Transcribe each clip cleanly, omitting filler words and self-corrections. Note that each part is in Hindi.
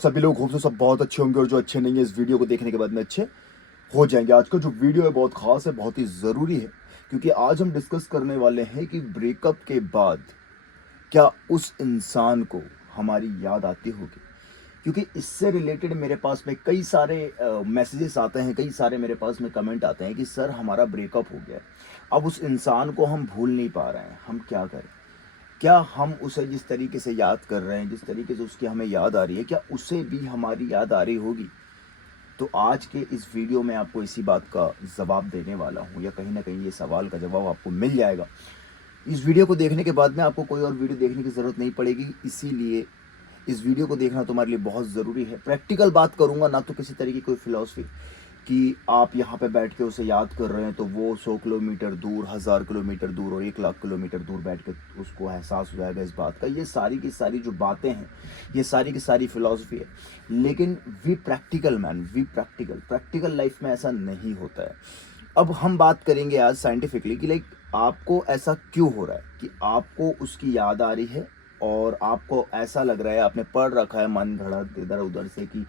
सभी लोग होप सब बहुत अच्छे होंगे और जो अच्छे नहीं है इस वीडियो को देखने के बाद में अच्छे हो जाएंगे। आज का जो वीडियो है बहुत खास है, बहुत ही ज़रूरी है, क्योंकि आज हम डिस्कस करने वाले हैं कि ब्रेकअप के बाद क्या उस इंसान को हमारी याद आती होगी। क्योंकि इससे रिलेटेड मेरे पास में कई सारे मैसेजेस आते हैं, कई सारे मेरे पास में कमेंट आते हैं कि सर हमारा ब्रेकअप हो गया है, अब उस इंसान को हम भूल नहीं पा रहे हैं, हम क्या करें। क्या हम उसे जिस तरीके से याद कर रहे हैं, जिस तरीके से उसकी हमें याद आ रही है, क्या उसे भी हमारी याद आ रही होगी। तो आज के इस वीडियो में आपको इसी बात का जवाब देने वाला हूँ, या कहीं ना कहीं ये सवाल का जवाब आपको मिल जाएगा। इस वीडियो को देखने के बाद में आपको कोई और वीडियो देखने की ज़रूरत नहीं पड़ेगी, इसीलिए इस वीडियो को देखना तुम्हारे लिए बहुत ज़रूरी है। प्रैक्टिकल बात करूँगा, ना तो किसी तरीके की कोई फिलॉसफी कि आप यहाँ पे बैठ के उसे याद कर रहे हैं तो वो 100 किलोमीटर दूर, 1000 किलोमीटर दूर और 1 लाख किलोमीटर दूर बैठ के उसको एहसास हो जाएगा इस बात का। ये सारी की सारी जो बातें हैं, ये सारी की सारी फिलॉसफी है, लेकिन we practical man, we practical life में ऐसा नहीं होता है। अब हम बात करेंगे आज साइंटिफिकली कि लाइक आपको ऐसा क्यों हो रहा है कि आपको उसकी याद आ रही है और आपको ऐसा लग रहा है, आपने पढ़ रखा है मन घड़त इधर उधर से कि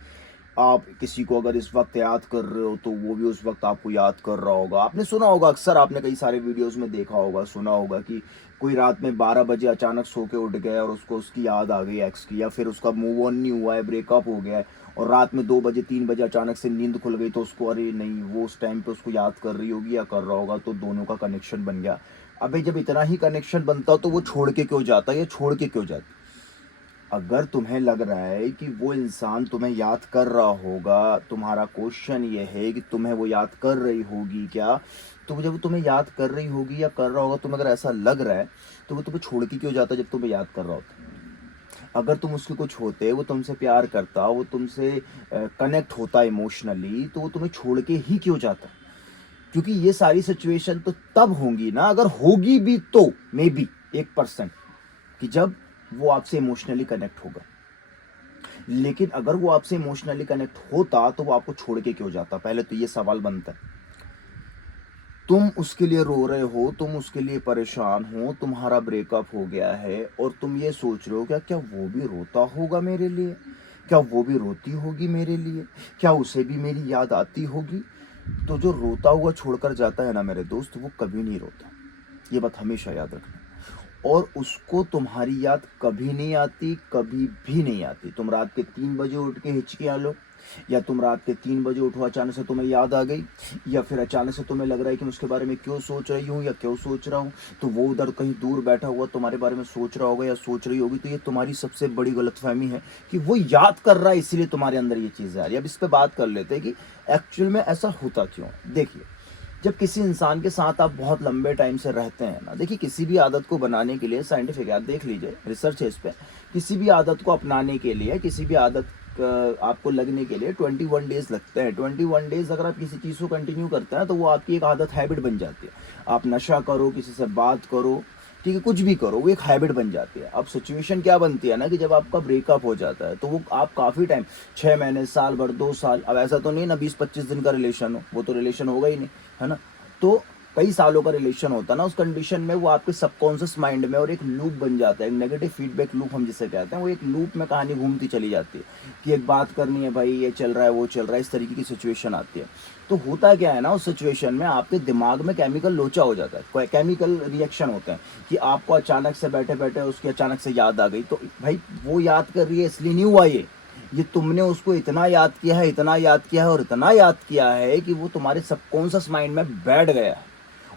आप किसी को अगर इस वक्त याद कर रहे हो तो वो भी उस वक्त आपको याद कर रहा होगा। आपने सुना होगा, अक्सर आपने कई सारे वीडियोस में देखा होगा, सुना होगा कि कोई रात में 12 बजे अचानक सो के उठ गया और उसको उसकी याद आ गई एक्स की, या फिर उसका मूव ऑन नहीं हुआ है, ब्रेकअप हो गया है और रात में 2 बजे 3 बजे अचानक से नींद खुल गई तो उसको अरे नहीं वो उस टाइम पे उसको याद कर रही होगी या कर रहा होगा, तो दोनों का कनेक्शन बन गया। अबे जब इतना ही कनेक्शन बनता तो वो छोड़ के क्यों जाता या छोड़ के क्यों जाती। अगर तुम्हें लग रहा है कि वो इंसान तुम्हें याद कर रहा होगा, तुम्हारा क्वेश्चन ये है कि तुम्हें वो याद कर रही होगी क्या, तो जब वो तुम्हें याद कर रही होगी या कर रहा होगा, तुम्हें अगर ऐसा लग रहा है तो वो तुम्हें छोड़ के क्यों जाता जब तुम्हें याद कर रहा होता। अगर तुम उसके कुछ होते, वो तुमसे प्यार करता, वो तुमसे कनेक्ट होता इमोशनली, तो वो तुम्हें छोड़ के ही क्यों जाता। क्योंकि ये सारी सिचुएशन तो तब होंगी ना, अगर होगी भी तो मे बी 1%, कि जब वो आपसे इमोशनली कनेक्ट होगा। लेकिन अगर वो आपसे इमोशनली कनेक्ट होता तो वो आपको छोड़ के क्यों जाता। पहले तो ये सवाल बनता है। तुम उसके लिए रो रहे हो, तुम उसके लिए परेशान हो, तुम्हारा ब्रेकअप हो गया है और तुम ये सोच रहे हो क्या क्या वो भी रोता होगा मेरे लिए, क्या वो भी रोती होगी मेरे लिए, क्या उसे भी मेरी याद आती होगी। तो जो रोता हुआ छोड़कर जाता है ना मेरे दोस्त, वो कभी नहीं रोता, ये बात हमेशा याद रखना। और उसको तुम्हारी याद कभी नहीं आती, कभी भी नहीं आती। तुम रात के 3 बजे उठ के हिचकिया लो, या तुम रात के 3 बजे उठो अचानक से तुम्हें याद आ गई, या फिर अचानक से तुम्हें लग रहा है कि मैं उसके बारे में क्यों सोच रही हूँ या क्यों सोच रहा हूँ, तो वो उधर कहीं दूर बैठा हुआ तुम्हारे बारे में सोच रहा होगा या सोच रही होगी। तो ये तुम्हारी सबसे बड़ी गलतफहमी है कि वो याद कर रहा है, इसीलिए तुम्हारे अंदर ये चीज़ आ रही है। अब इस पर बात कर लेते हैं कि एक्चुअल में ऐसा होता क्यों। देखिए, जब किसी इंसान के साथ आप बहुत लंबे टाइम से रहते हैं ना, देखिए किसी भी आदत को बनाने के लिए साइंटिफिक आप देख लीजिए, रिसर्च है इस पर, किसी भी आदत को अपनाने के लिए, किसी भी आदत आपको लगने के लिए 21 डेज लगते हैं। 21 डेज अगर आप किसी चीज़ को कंटिन्यू करते हैं तो वो आपकी एक आदत, हैबिट बन जाती है। आप नशा करो, किसी से बात करो, ठीक है, कुछ भी करो, वो एक हैबिट बन जाती है। अब सिचुएशन क्या बनती है ना कि जब आपका ब्रेकअप हो जाता है तो वो आप काफ़ी टाइम, 6 महीने, साल भर, 2 साल, अब ऐसा तो नहीं ना 20-25 दिन का रिलेशन हो, वो तो रिलेशन होगा ही नहीं, है ना। तो कई सालों का रिलेशन होता है ना, उस कंडीशन में वो आपके सबकॉन्शियस माइंड में और एक लूप बन जाता है, एक नेगेटिव फीडबैक लूप हम जिसे कहते हैं, वो एक लूप में कहानी घूमती चली जाती है कि एक बात करनी है भाई, ये चल रहा है वो चल रहा है, इस तरीके की सिचुएशन आती है। तो होता क्या है ना, उस सिचुएशन में आपके दिमाग में केमिकल लोचा हो जाता है, केमिकल रिएक्शन होते हैं कि आपको अचानक से बैठे बैठे उसकी अचानक से याद आ गई। तो भाई वो याद कर रही है इसलिए नहीं हुआ ये तुमने उसको इतना याद किया है, इतना याद किया है और इतना याद किया है कि वो तुम्हारे सबकॉन्शियस माइंड में बैठ गया है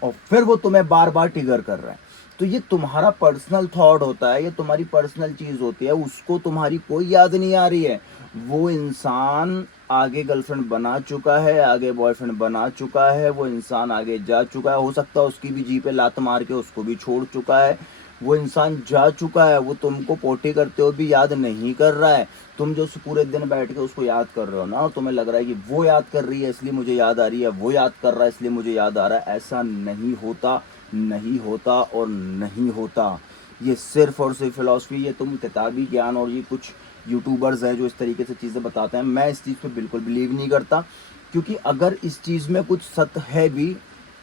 और फिर वो तुम्हें बार बार ट्रिगर कर रहा है। तो ये तुम्हारा पर्सनल थॉट होता है, ये तुम्हारी पर्सनल चीज़ होती है, उसको तुम्हारी कोई याद नहीं आ रही है। वो इंसान आगे गर्लफ्रेंड बना चुका है, आगे बॉयफ्रेंड बना चुका है, वो इंसान आगे जा चुका है, हो सकता है उसकी भी जी पे लात मार के उसको भी छोड़ चुका है, वो इंसान जा चुका है, वो तुमको पोटी करते हुए भी याद नहीं कर रहा है। तुम जो पूरे दिन बैठ के उसको याद कर रहे हो ना, और तुम्हें लग रहा है कि वो याद कर रही है इसलिए मुझे याद आ रही है, वो याद कर रहा है इसलिए मुझे याद आ रहा है। ऐसा नहीं होता, नहीं होता और नहीं होता। ये सिर्फ और सिर्फ फिलॉसफी, ये तुम किताबी ज्ञान और ये कुछ यूट्यूबर्स हैं जो इस तरीके से चीज़ें बताते हैं। मैं इस चीज़ पे बिल्कुल बिलीव नहीं करता, क्योंकि अगर इस चीज़ में कुछ सत्य है भी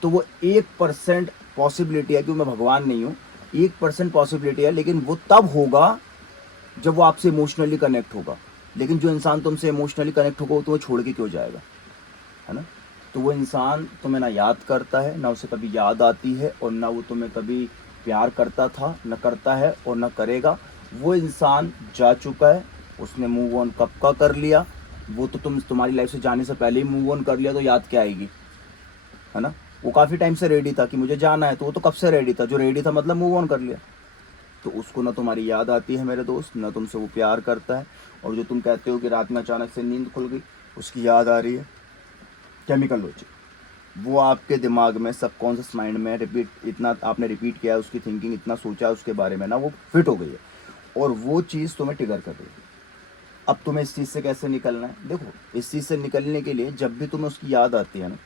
तो वो 1% पॉसिबिलिटी है, क्योंकि मैं भगवान नहीं हूँ, 1% पॉसिबिलिटी है, लेकिन वो तब होगा जब वो आपसे इमोशनली कनेक्ट होगा। लेकिन जो इंसान तुमसे इमोशनली कनेक्ट होगा वो तुम्हें छोड़ के क्यों जाएगा, है ना। तो वो इंसान तुम्हें ना याद करता है, ना उसे कभी याद आती है, और ना वो तुम्हें कभी प्यार करता था, न करता है और न करेगा। वो इंसान जा चुका है, उसने मूव ऑन कब का कर लिया। वो तो तुम्हारी लाइफ से जाने से पहले ही मूव ऑन कर लिया, तो याद क्या आएगी, है ना। वो काफ़ी टाइम से रेडी था कि मुझे जाना है, तो वो तो कब से रेडी था, जो रेडी था मतलब मूव ऑन कर लिया। तो उसको ना तुम्हारी याद आती है मेरे दोस्त, ना तुमसे वो प्यार करता है। और जो तुम कहते हो कि रात में अचानक से नींद खुल गई, उसकी याद आ रही है, केमिकल लॉजिक। वो आपके दिमाग में, सबकॉन्शियस माइंड में रिपीट, इतना आपने रिपीट किया है, उसकी थिंकिंग इतना सोचा है उसके बारे में ना, वो फिट हो गई है, और वो चीज़ तुम्हें ट्रिगर कर रही है। अब तुम्हें इस चीज़ से कैसे निकलना है, देखो, इस चीज़ से निकलने के लिए जब भी तुम्हें उसकी याद आती है ना,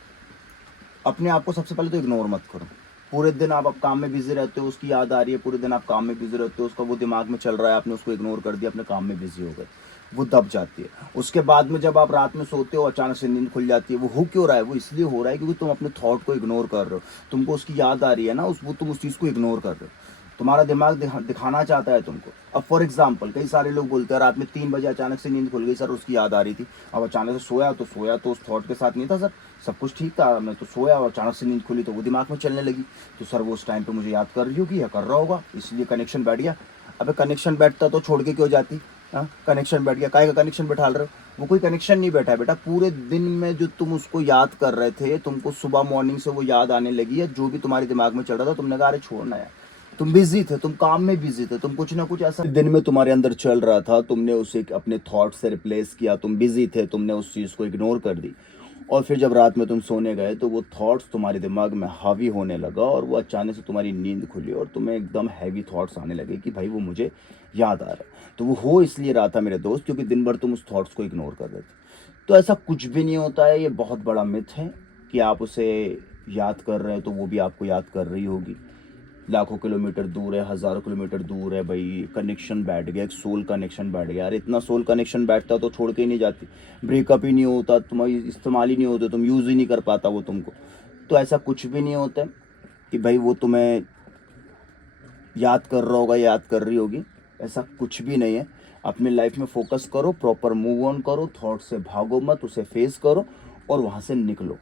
अपने आप को सबसे पहले तो इग्नोर मत करो। पूरे दिन आप काम में बिजी रहते हो, उसकी याद आ रही है, पूरे दिन आप काम में बिजी रहते हो, उसका वो दिमाग में चल रहा है, आपने उसको इग्नोर कर दिया, अपने काम में बिजी हो गए, वो दब जाती है। उसके बाद में जब आप रात में सोते हो, अचानक से नींद खुल जाती है। वो हो क्यों रहा है, वो इसलिए हो रहा है क्योंकि तुम अपने थॉट को इग्नोर कर रहे हो। तुमको उसकी याद आ रही है ना, तुम उस चीज़ को इग्नोर कर रहे हो। तुम्हारा दिमाग दिखाना चाहता है तुमको। अब फॉर एग्जाम्पल, कई सारे लोग बोलते हैं रात में 3 बजे अचानक से नींद खुल गई सर, उसकी याद आ रही थी। अब अचानक से सोया तो उस थॉट के साथ नहीं था सर, सब कुछ ठीक था, मैं तो सोया और अचानक से नींद खुली तो वो दिमाग में चलने लगी। तो सर वो उस टाइम पे मुझे याद कर रही होगी या कर रहा होगा, इसलिए कनेक्शन बैठ गया। अबे कनेक्शन बैठता तो छोड़ के क्यों जाती। हाँ, कनेक्शन बैठ गया, काहे का कनेक्शन बैठा रहे हो। वो कोई कनेक्शन नहीं बैठा है बेटा, पूरे दिन में जो तुम उसको याद कर रहे थे, तुमको सुबह मॉर्निंग से वो याद आने लगी है, जो भी तुम्हारे दिमाग में चल रहा था, तुमने कहा अरे छोड़ना यार, तुम बिजी थे, तुम काम में बिजी थे, तुम कुछ ना कुछ ऐसा दिन में तुम्हारे अंदर चल रहा था, तुमने उसे अपने थॉट से रिप्लेस किया, तुम बिजी थे, तुमने उस चीज़ को इग्नोर कर दी। और फिर जब रात में तुम सोने गए तो वो थॉट्स तुम्हारे दिमाग में हावी होने लगा, और वो अचानक से तुम्हारी नींद खुली और तुम्हें एकदम हैवी थॉट्स आने लगे कि भाई वो मुझे याद आ रहा है। तो वो हो इसलिए रहा था मेरे दोस्त, क्योंकि दिन भर तुम उस थॉट्स को इग्नोर कर रहे थे। तो ऐसा कुछ भी नहीं होता है, ये बहुत बड़ा मिथ है कि आप उसे याद कर रहे हो तो वो भी आपको याद कर रही होगी। लाखों किलोमीटर दूर है, हज़ारों किलोमीटर दूर है भाई, कनेक्शन बैठ गया, एक सोल कनेक्शन बैठ गया। यार इतना सोल कनेक्शन बैठता तो छोड़ के ही नहीं जाती, ब्रेकअप ही नहीं होता, तुम्हारी इस्तेमाल ही नहीं होते, तुम यूज़ ही नहीं कर पाता वो तुमको। तो ऐसा कुछ भी नहीं होता है कि भाई वो तुम्हें याद कर रहा होगा, याद कर रही होगी, ऐसा कुछ भी नहीं है। अपनी लाइफ में फोकस करो, प्रॉपर मूव ऑन करो, थॉट से भागो मत, उसे फेस करो और वहाँ से निकलो।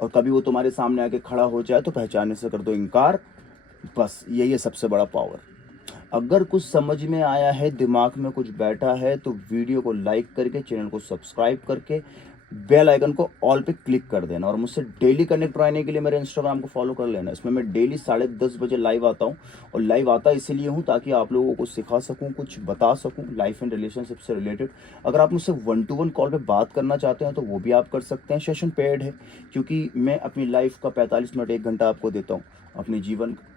और कभी वो तुम्हारे सामने आके खड़ा हो जाए तो पहचानने से कर दो इनकार। बस यही है सबसे बड़ा पावर। अगर कुछ समझ में आया है, दिमाग में कुछ बैठा है, तो वीडियो को लाइक करके, चैनल को सब्सक्राइब करके, बेल आइकन को ऑल पे क्लिक कर देना। और मुझसे डेली कनेक्ट रहने के लिए मेरे इंस्टाग्राम को फॉलो कर लेना। इसमें मैं डेली 10:30 बजे लाइव आता हूँ, और लाइव आता इसीलिए हूँ ताकि आप लोगों को सिखा सकूँ, कुछ बता सकूँ लाइफ एंड रिलेशनशिप से रिलेटेड। अगर आप मुझसे 1-to-1 कॉल पे बात करना चाहते हैं तो वो भी आप कर सकते हैं। सेशन पेड है, क्योंकि मैं अपनी लाइफ का 45 मिनट 1 घंटा आपको देता हूँ, अपने जीवन का।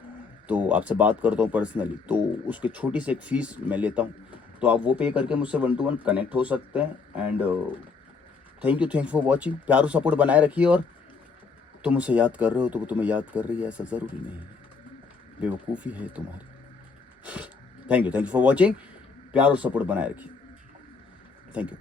तो आपसे बात करता हूँ पर्सनली, तो उसकी छोटी सी एक फ़ीस मैं लेता हूँ। तो आप वो पे करके मुझसे 1-to-1 कनेक्ट हो सकते हैं। And thank you for watching. प्यार और सपोर्ट बनाए रखिए। और तुम उसे याद कर रहे हो तो वो तुम्हें याद कर रही है, ऐसा ज़रूरी नहीं है, बेवकूफ़ी है तुम्हारी। Thank you for watching. प्यार और सपोर्ट बनाए रखिए। Thank you.